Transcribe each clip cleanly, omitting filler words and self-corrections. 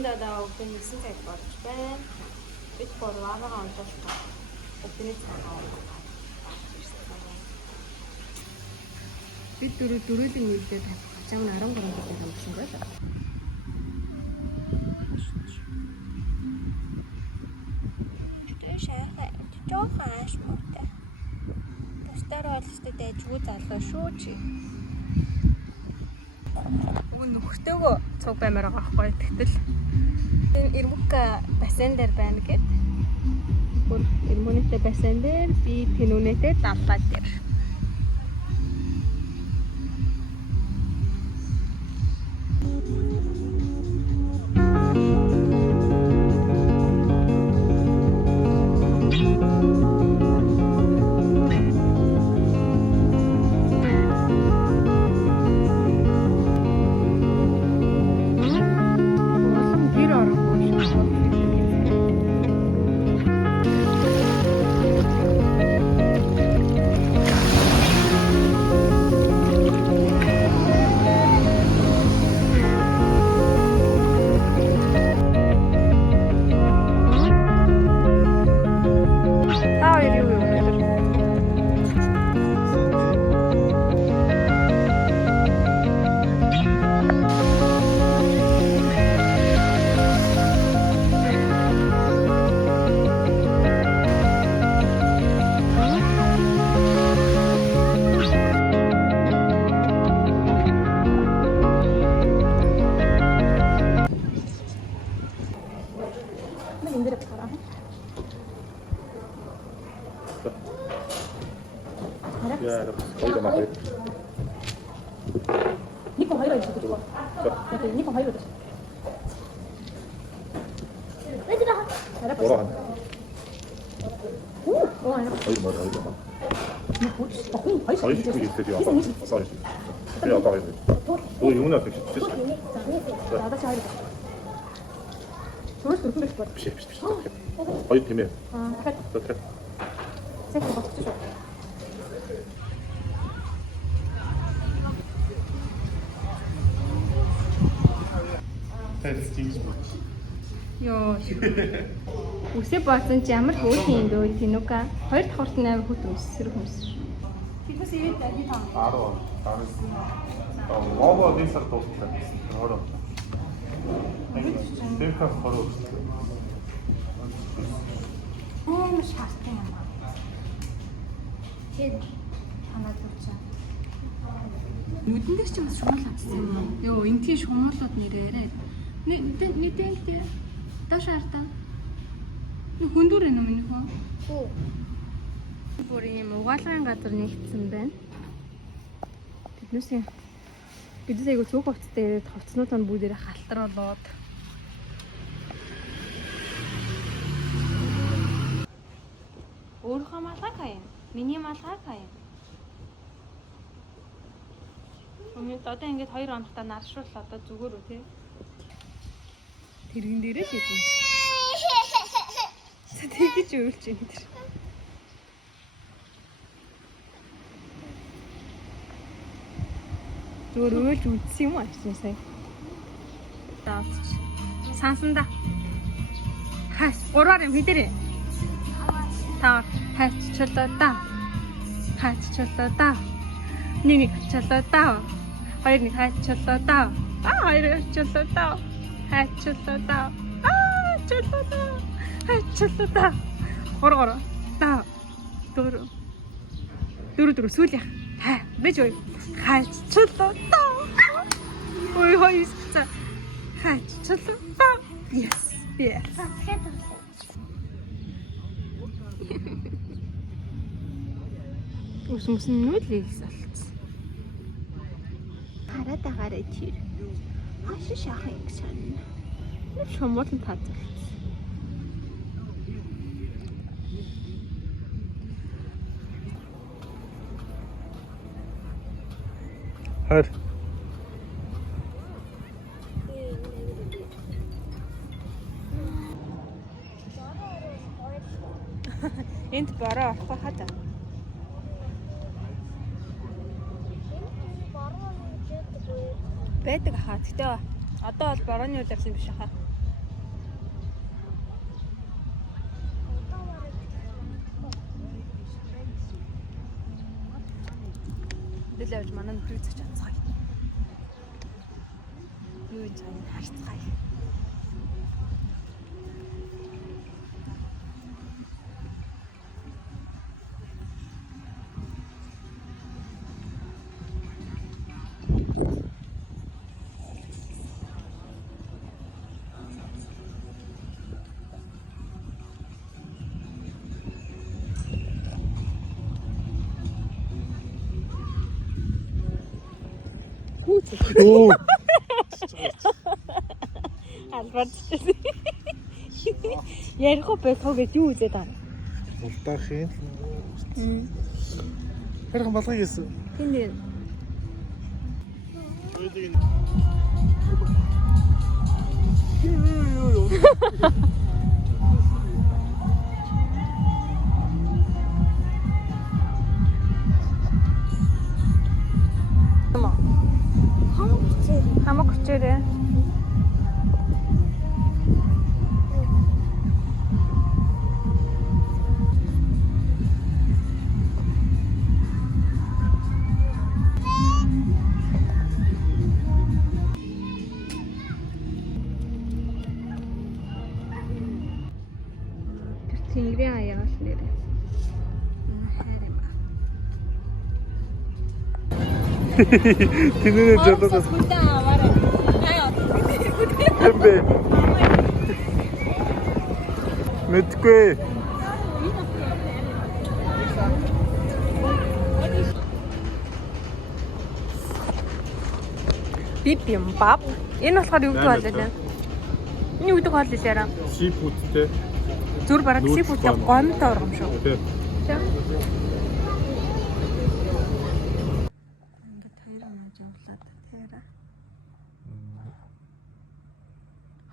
Энд одоо өглөө 9 цаг болж байна. Бид 3-аагаа онцолтой. Өглөөний цагаан бид дөрөөлөн үйлдэл хачаам 13 дэх амжсан байлаа. Шахаа жоохон аашмуутай. Тастаар ойлстой дайжгүй залуу шүү чи. Уг нөхөртөөгөө цуг баймаар байгаа байхгүй. Тэгтэл энэ Ирмүка бассейн дээр байна гэд. Бүр Ирмүнэтэй бассейн дээр би Тэнүнэтэй даллаа дээр. Нико хайраа идэх гэж байна. Тэгээд Нико хайраа идэх. Эдгээр хараа. Ороо. Оо аа. Ойр. Нико багын хайраа. Ойр хийх гэдэг яа. Sorry. Би одоо ойр. Өө юунаа гэж хэлсэн. Одоо чаар. Чөөр төрсөн байх бод. Биш. Ойр тийм ээ. Дахиад. Сэхэ болчих шүү. Йоо. Үсээ баасан чи ямар хөөрхөн юм бэ Тинука? Хоёр давхарт 8 хөт өмссөр хүмүүс. Тинус ирээд ади таа. 10. Лого дисар дууссан. Ороо. Тэрхэ хороо. Шаардсан юм аа. Хэд танаа дурчаа. Нүдэн дээр чи бас шумал авсан юм уу? Йоо, энтгийн шумуулууд нэрээрээ. Нэтэнтэй. Ташаартаа. Хүндүр ээ нэмнэ хөө. Хөө. Бүр юм угаалгын газар нэгдсэн байна. Бидээс айгу цөөх хувцастай ирээд хувцснууд нь бүгдээрээ халтруулаад. Өөрийнхөө малгай хаяа. Миний малгай хаяа. Одоо ингээд 2 хоногта наршуул одоо зүгээр үү те. Тэргэн дээрээ л хийж байна. Тэгэж өөлж байна тэр. Зүгээр өөлж үдсэн юм аа сая. Даалч. Сансанда. Хас, 3-аар юм хэдэрээ. Та хайччлаа да. Хайччлаа да. Нэг хайччлаа да. Хоёр нэг хайччлаа да. Хоёр хайччлаа да. Хайччлаа да. Хайччлаа да. Хайччлаа да. 3 да. 4 сүүл яах. Хай, бэж ой. Хайччлаа да. Ой хой за. Хайччлаа да. Yes. Yes. Усмус нүдлийг салцсан. Хараад агаарэ тэр. Хашаа шахах юм сан. Шумуулан таацсан. Хайр. Энд бороо орох хата. Байдаг хаа. Гэтэ одоо бол борооны үйл явсан биш хаа. Нэл явж манай нөхрийг зөвч анцгаая. Юу юм цаана харцгаая. Оо. Албарчсан. Ярихгүй болохоо гэж юу үзээд байгаа. Улдаахын. Хэрхэн болгоё гэсэн. Хин дээр. Хамаг хүчээрээ. Тэр тэнгэрийн аяга л нэр. Хайр юм аа. Тэнэнэ жадаас Хүнтэй аваарай. юм бэ. Мэдгүй. Бибимбап. Энэ болохоор юу гэдэг вэ? Энэ юу гэдэг бол хэлээрээ. Сипуттэй. Зүр бараг сипуттэй гомтой ургам шүү. Тэ. Ингээд хоёр наж явуулаад таараа.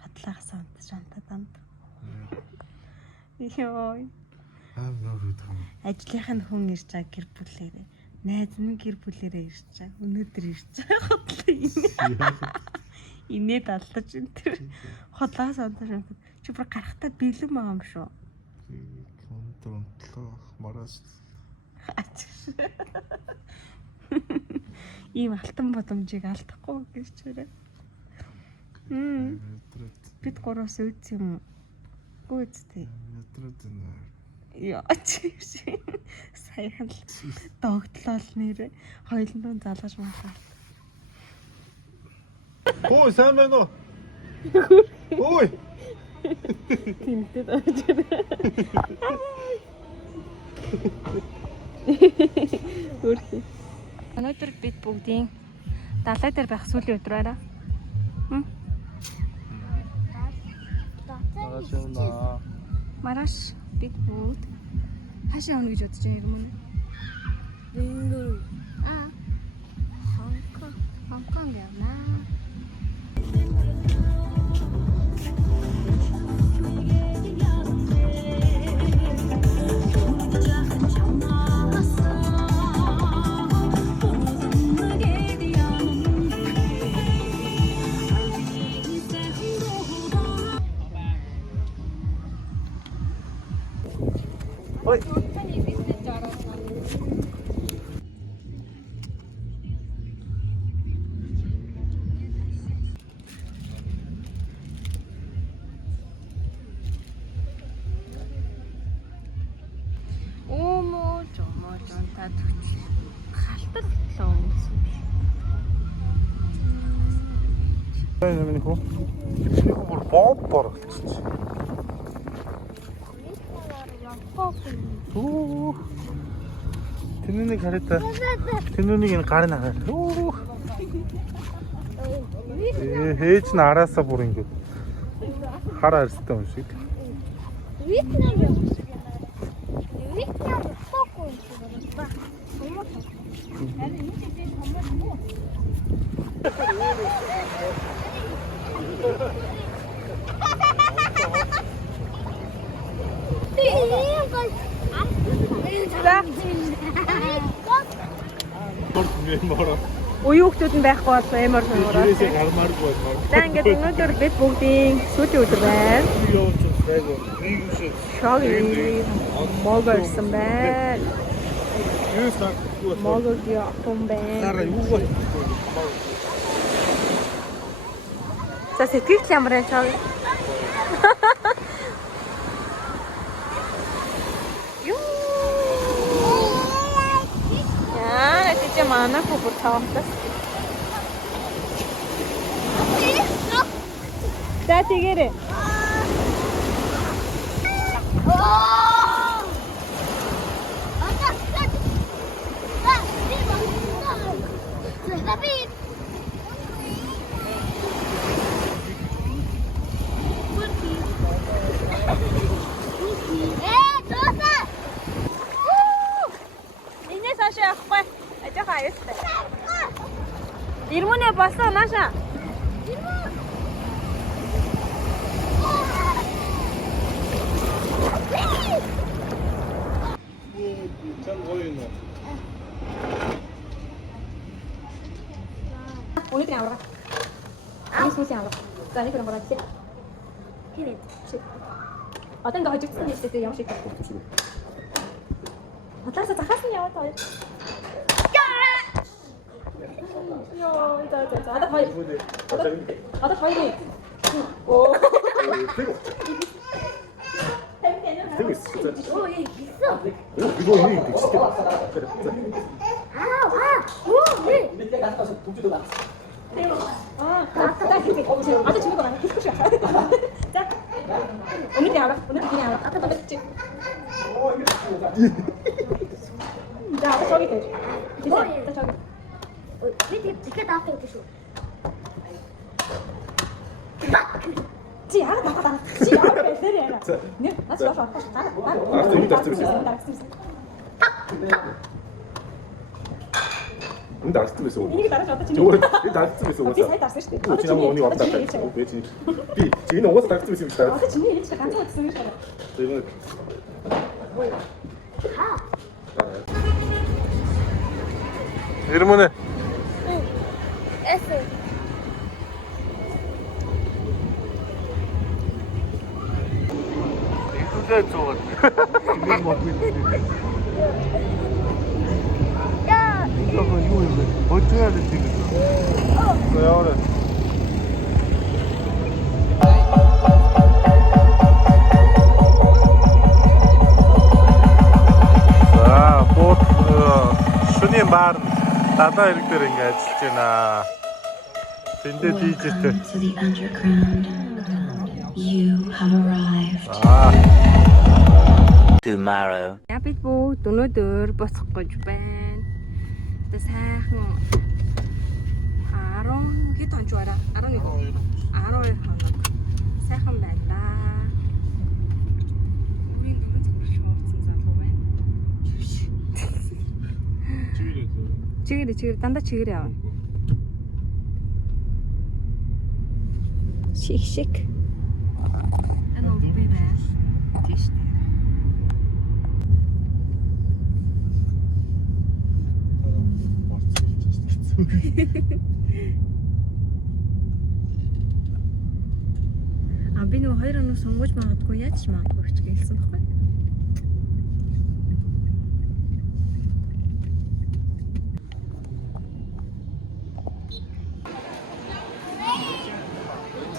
Хатлах сант шантаа данд. Йой. Ажлынхаа хүн ирж байгаа гэр бүлээрээ. Найз нь гэр бүлээрээ ирж байгаа. Өнөөдөр ирж байгаа хотлоо. Инээд алдаж энэ тэр хотлоо сант шантаа. Чи бүр гарахтаа бэлэн байгаа юм шүү. Контроллоо марас. Ийм алтан боломжийг алдахгүй гэж чирээ. Бид гураас үйц юм уу? Гүйцтэй. Яа чи саяхан л догтлол нэрээ хоёулын залгаж маалаа. Ой, сайн байна уу? Ой. Тэмтэд очив. Үрхий. Өнөөдөр бид бүгдийн далай дээр байх сүүлийн өдөр байна. Мараш бид бүгд хаашаа явна гэж бодож байгаа юм уу? Рингүр. Хонконг явна. Ой. Өөмөө жонтад халтал лоомсон. Энэ миний хөө. Миний хөө бүр бомбор болчихсон. Оо. Тэнэнийг хараа. Тэнэнийг энэ гарын хараа. Оо. Хээж н араасаа бүр ингэ хар арстай юм шиг. Уюугтууд нь байхгүй болсон эмор сонироо. Тэрээс гармааргүй байна. За ингээд өнөөдөр бид бүгдийн сүүлийн өдөр байна. Шоги мог ирсэн байна. Юу сан 먹을게요. 봄뱅. 자, сэтгэл ямар чаг. Юу. Яа, тийч манай хөвөр тавтас. За тэгээрэй. Инээс хашаа явахгүй. Ажиха аюултай. Ирмүнэ басаа наша. 오늘 그냥 알아. 아니 소시 알아. 나니 그런 거라 치. 그래. 어떤 거 해줄 수 있을 때 영식 갖고. 어따서 다 하시냐 또. 야, 자. 아다 거의. 아다 거의. 오. 되고 있어 진짜. 오, 얘 있어. 이거 이미 진짜. 오, 네. 자, 아주 중요한 거 아니야? 디스쿠션. 자, 오늘 그냥 알아. 오늘 그냥 알아. 아까 너 했지. 자, 아까 저기 돼. 기세. 자, 저기. 이렇게 나한테 이렇게 줘. 지, 알아. 지, 알아. 내려. 네, 나 지금 와서 알아. 이미 다 쓰고 있어. 근데 안 쓰고 있어. 이게 따라서 왔다 저거 지금. 나 쓰고 있어. 비 사이 다 쓰시 돼. 그 지난번 언니 왔다 갔다 했어. 왜 지? 지는 어디서 다 쓰고 있어. 아까 진이 진짜 간장 쓰는 거야. 이거는 이름은 S. 이수제 쪽 야, 이거 어쩌야 돼 지금? 뭐야 그래? 자, 보트 шөнийн баар дадаа иргдэр ингээ ажиллаж байна. Тэндээ дийжтэй. To the underground, you have arrived. Tomorrow. Я бид бүгд өнөөдөр босох гэж байна. Тэ сайхан 10 хэд хоног байна? 11 12 хоног. Сайхан байна. Минь шуурсан залуу байна. Чигээр дандаа чигээр явна. Шик. Энэ би байна. Тийш. Би нөгөө 2 өнөө сонгож магадгүй яаж ч магадгүй гэж хэлсэн байхгүй.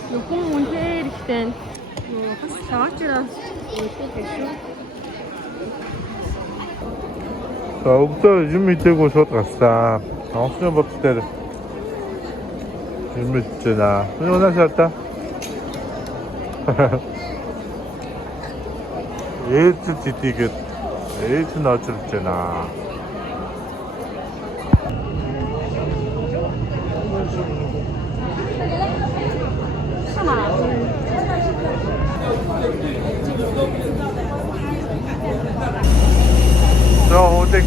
Нүхэн үнээр ихтэй нөгөө бас саачраас үүтэй хэвшүү. За өглөө юм мэдээгүй шууд гарсан. Онцны бот дээр юм мэдчихэна. Өнөөс хавта. ээж зидигээд ээж нь очирч байна. 저 어디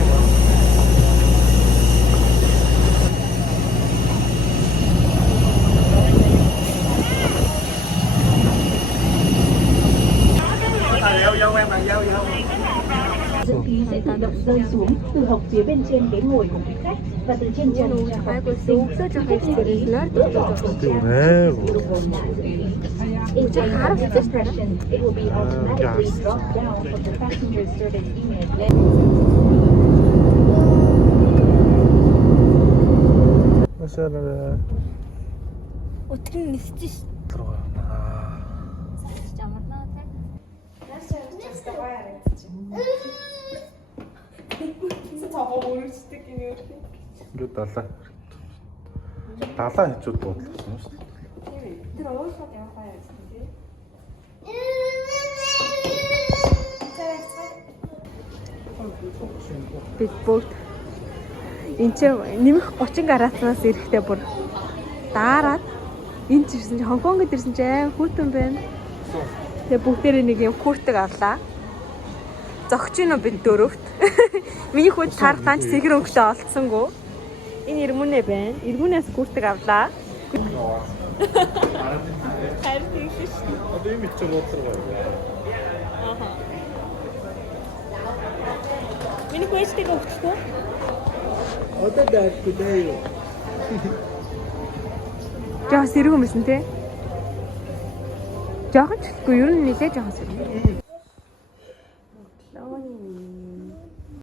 Dự thi sẽ tự động rơi xuống từ hộc phía bên trên ghế ngồi của quý khách và từ trên trần trào xuống sẽ cho khách In case of depression, it will be automatically dropped down from the passenger service email. Цаараа. Өтгөн нисэж ш. Руу явна. Жамарнаа те. Ингээд далаа. Далаа хичүүд бодлогсон шүү дээ. Бид бүгд энэ ч нэмэх 30 градуснаас эрэхтэй бүр даарад энэ ч ирсэн чи Хонконгод ирсэн чи аим хүүтэн байна. Тэгээ бүгдээрээ нэг юм куртэг авлаа. Зогч ийн бид дөрөвт. Миний хүүд тархтанч сэгэр өнгөтэй олцсонгүй. Энэ ирмүнэ байна. Ирмүнээс куртэг авлаа. Хайр тийш шүү. Одоо юм ичээр уудлаа. Миний хөөстэйг өгчихөө. Одоо даахгүй даа юу. Жаа сэрэг юмсэн те. Жохон ч гэхгүй ер нь нэлээ жохон сэрэг.